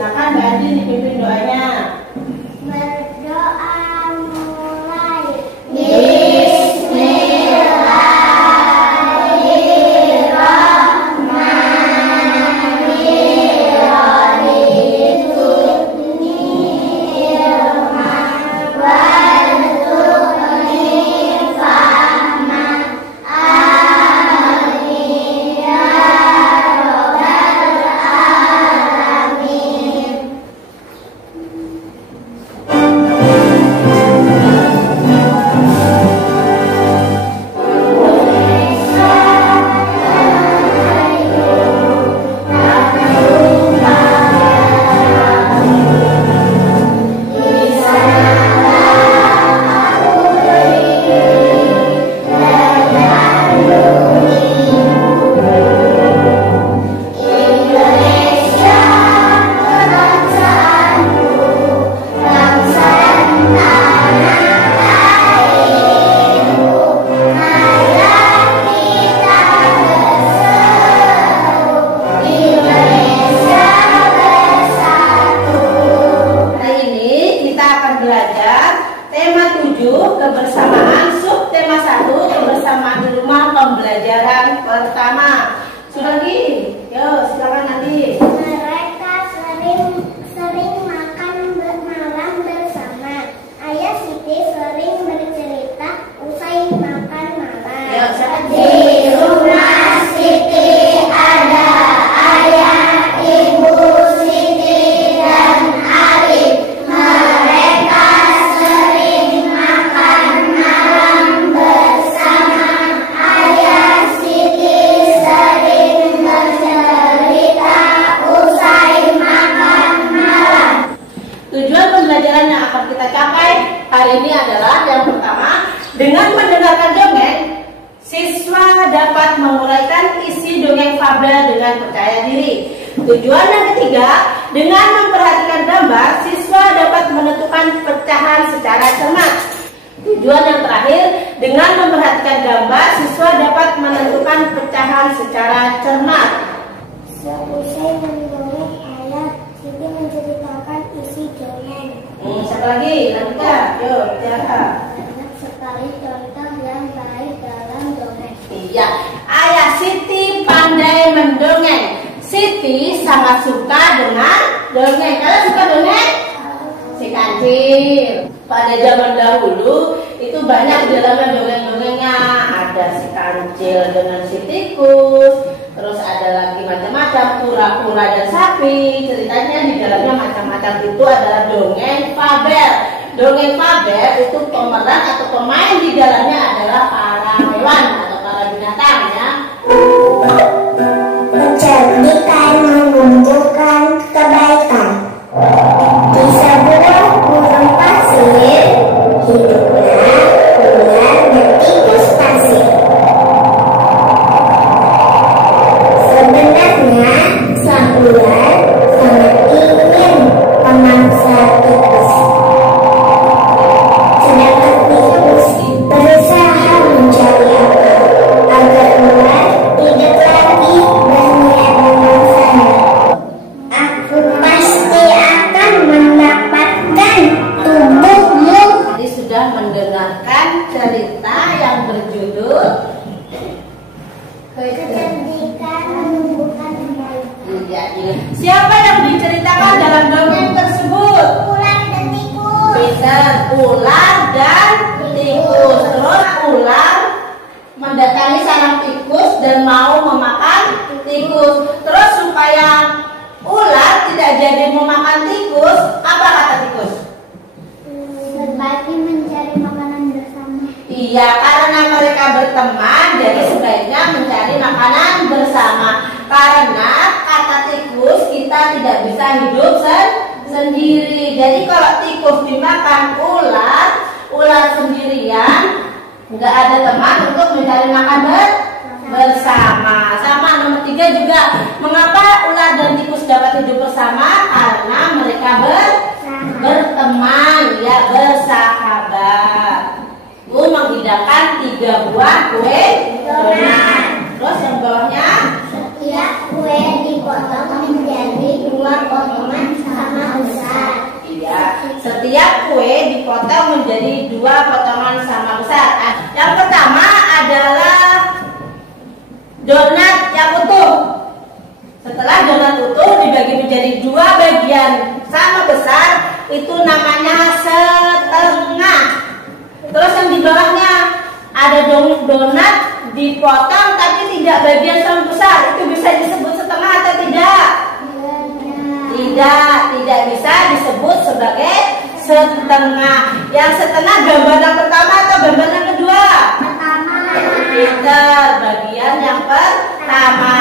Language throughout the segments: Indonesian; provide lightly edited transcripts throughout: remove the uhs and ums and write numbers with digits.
silakan Mbak Andi dipimpin doanya. Berdoa mulai. Kebersamaan, subtema 1, kebersamaan di rumah pembelajaran pertama. Sudah lagi? Yo, silakan nanti. Mereka sering makan malam bersama. Ayah Siti sering bercerita usai makan malam. Yo, silakan. Di rumah Siti ada ayah, ibu Siti dan Arif. Mereka sering makan malam bersama. Ayah Siti sering bercerita usai makan malam. Tujuan pembelajaran yang akan kita capai hari ini adalah yang pertama, dengan mendengarkan dongeng, siswa dapat menguraikan isi dongeng fabel dengan percaya diri. Tujuan yang ketiga, dengan memperhatikan gambar, siswa dapat menentukan pecahan secara cermat. Tujuan yang terakhir, dengan memperhatikan gambar, siswa dapat menentukan pecahan secara cermat. Seusai mendongeng, ayah Siti menceritakan isi dongeng. Satu lagi, lanjutkan. Yuk, bicara. Banyak sekali contoh yang baik dalam dongeng. Iya, ayah Siti pandai mendongeng. Siti sangat suka dengan dongeng. Kalian suka dongeng? Si kancil. Pada zaman dahulu itu banyak di dalamnya dongeng-dongengnya. Ada si kancil dengan si tikus. Terus ada lagi macam-macam, kura-kura dan sapi. Ceritanya di dalamnya macam-macam, itu adalah dongeng fabel. Dongeng fabel itu pemeran atau pemain di dalamnya adalah para hewan atau para binatang ya. Mencerminkan menunjukkan kebaikan. Di sebuah gurun pasir hiduplah ular dan tikus pasir. Sebenarnya sang ular sangat ingin memangsa tikus. Sedangkan tikus berusaha mencari akal agar ular tidak lagi berniat memangsanya. Aku pasti akan mendapatkan tubuhmu. Jadi sudah mendengarkan cerita yang berjudul Kecerdikan menumbuhkan kembali. Iya, iya. Siapa yang diceritakan dalam dongeng tersebut? Ular dan tikus. Pinter, ular dan tikus. Terus ular mendatangi sarang tikus dan mau memakan tikus. Terus supaya ular tidak jadi memakan tikus, apa kata tikus? Berbagi mencari makanan bersama. Iya, karena mereka berteman, jadi sebaiknya mencari makanan bersama. Karena kata tikus, kita tidak bisa hidup sendiri. Jadi kalau tikus dimakan ular sendirian, nggak ada teman untuk mencari makan bersama. Sama nomor 3 juga, mengapa ular dan tikus dapat hidup bersama? Karena mereka berteman, ya, bersahabat. Bu menghidangkan 3 buah kue donat. Terus yang bawahnya, Setiap kue dipotong menjadi 2 potongan sama. dua potongan sama besar. Yang pertama adalah donat yang utuh. Setelah donat utuh dibagi menjadi dua bagian sama besar, itu namanya setengah. Terus yang di bawahnya ada donat dipotong tapi tidak bagian sama besar, itu bisa disebut setengah atau tidak? Tidak bisa disebut sebagai setengah. Yang setengah gambar yang pertama atau gambar yang kedua? Pintar, bagian yang pertama.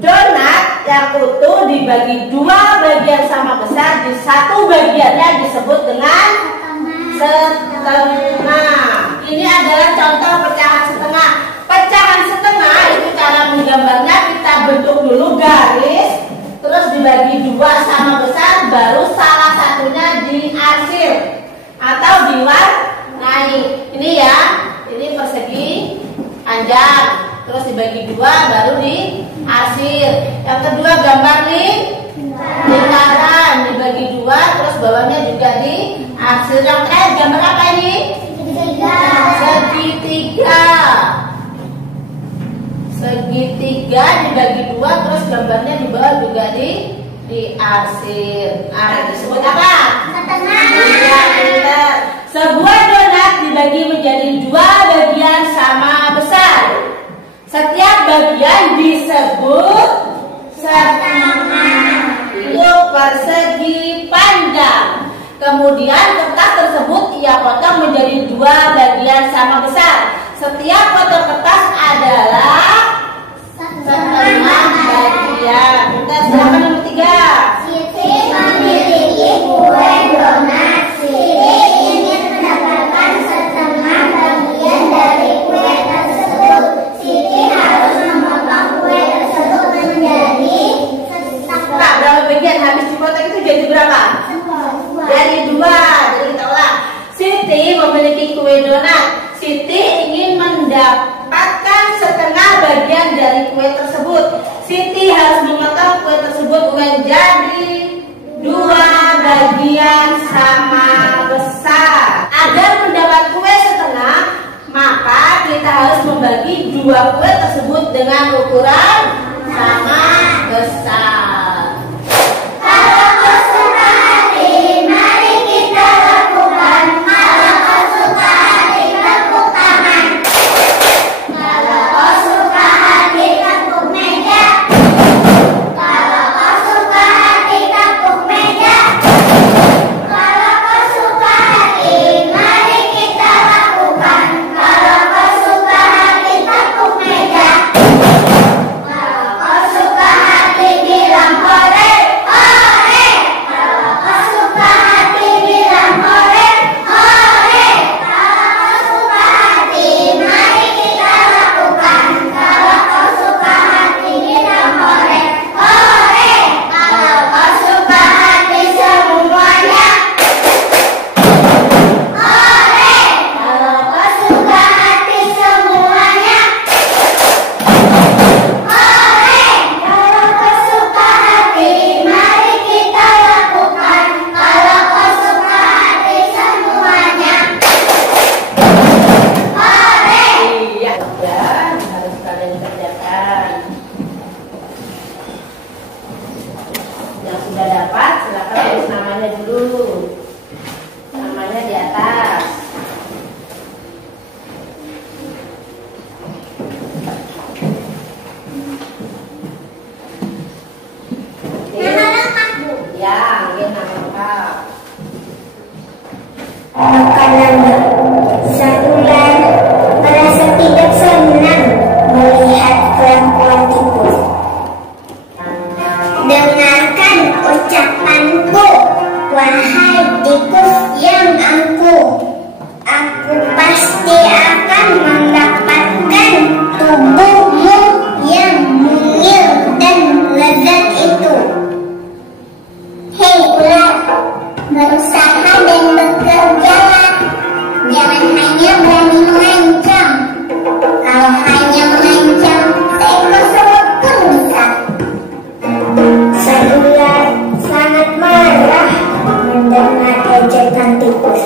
Donat yang utuh dibagi dua bagian sama besar, di satu bagiannya disebut dengan setengah. Ini adalah contoh pecahan setengah. Pecahan setengah itu cara menggambarnya, kita bentuk dulu garis, terus dibagi dua sama besar, baru salah satunya diarsir atau diwarnai. Ini ya, ini persegi panjang, terus dibagi dua baru diarsir. Yang kedua gambar lingkaran, dibagi dua, terus bawahnya juga diarsir. Yang terakhir gambar apa ini? Segitiga dibagi dua, terus gambarnya di bawah juga diarsir. Disebut apa? Setengah. Sebuah donat dibagi menjadi dua bagian sama besar. Setiap bagian disebut setengah. Itu persegi panjang. Kemudian kertas tersebut ia potong menjadi dua bagian sama besar. Setiap potong kertas adalah setengah bagian. Kita silakan nomor 3. Siti memiliki kue donat. Siti ingin mendapatkan setengah bagian dari kue tersebut. Siti harus memotong kue tersebut menjadi setengah. Nah, berapa bagian habis dipotong itu jadi berapa? Jadi dua. Jadi kita ulang. Siti memiliki kue donat. Siti ingin mendapatkan setengah bagian dari kue tersebut. Siti harus memotong kue tersebut menjadi dua bagian sama besar. Agar mendapat kue setengah, maka kita harus membagi dua kue tersebut dengan ukuran sama besar. Yang sudah dapat silakan tulis namanya dulu. Namanya di atas. Nama lengkap, Bu. Ya, ini nama lengkap. Makanan Saulan merasa tidak senang melihat kelakuan tikus. Dengarkan ucapanku, wahai tikus yang angkuh. Aku pasti akan mendapatkan tubuhmu yang mungil dan lezat itu. Hei ular, berusaha dan bekerjalah. Jangan hanya berani melancang. Kalau hanya melancang, seekor semut pun bisa. Saulan sangat marah mendengar ejekan tikus.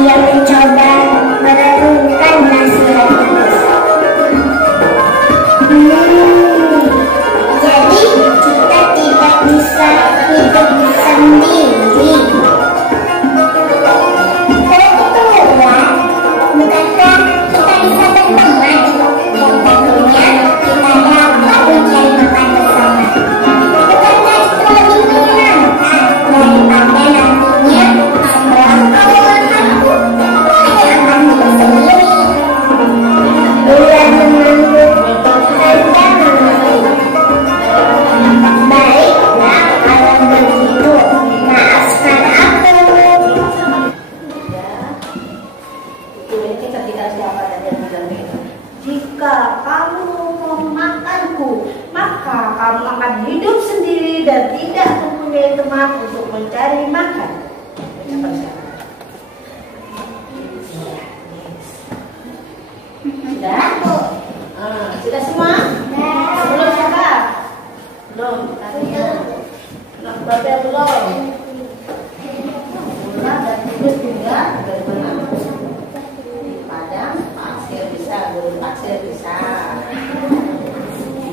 ia mencoba merenungkan nasihat itu. Jadi kita tidak bisa hidup sendiri. Betul, bukankah kita bisa berteman dan tentunya kita dapat mencari makan bersama. Bukankah itu lebih menyenangkan daripada nantinya setelah kawan aku hanya akan hidup sendiri. Dua temanku sedang menunggu. Baiklah kalau begitu, maafkan aku. Ini kita siapa saja bilang jika kamu mau memakanku, maka kamu akan hidup sendiri dan tidak mempunyai teman untuk mencari makan. Sudah? Sudah semua? Belum siapa? Belum. Belum. Belum. Gula dan tikus juga dari mana? Padang pasir bisa, gurun pasir bisa.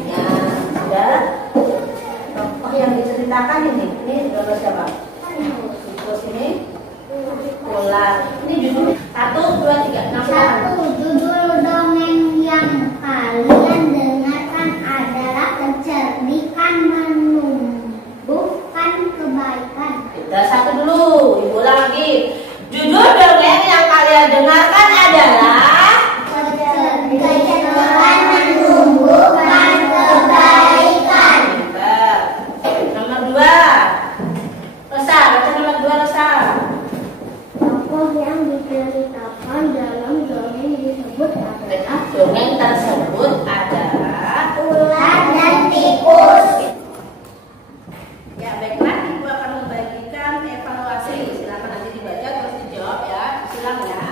Ya, sudah. Tokoh yang diceritakan ini gambar siapa? Tikus ini, ular. Ini judul 1, 2, 3, 6. Satu, judul dongeng yang kalian dengarkan adalah kecerdikan menumbuhkan kebaikan. Kita satu dulu, ibu ulang lagi. Judul dongeng yang kalian dengarkan adalah Kecerdikan menumbuhkan kebaikan. Nomor 2. Rosa, baca nomor 2 Rosa. Tokoh yang diceritakan dalam dongeng disebut adalah Dongeng tersebut adalah ular dan tikus. ya baiklah, ibu akan membagikan evaluasi. Silakan nanti dibaca terus dijawab ya. Silakan ya.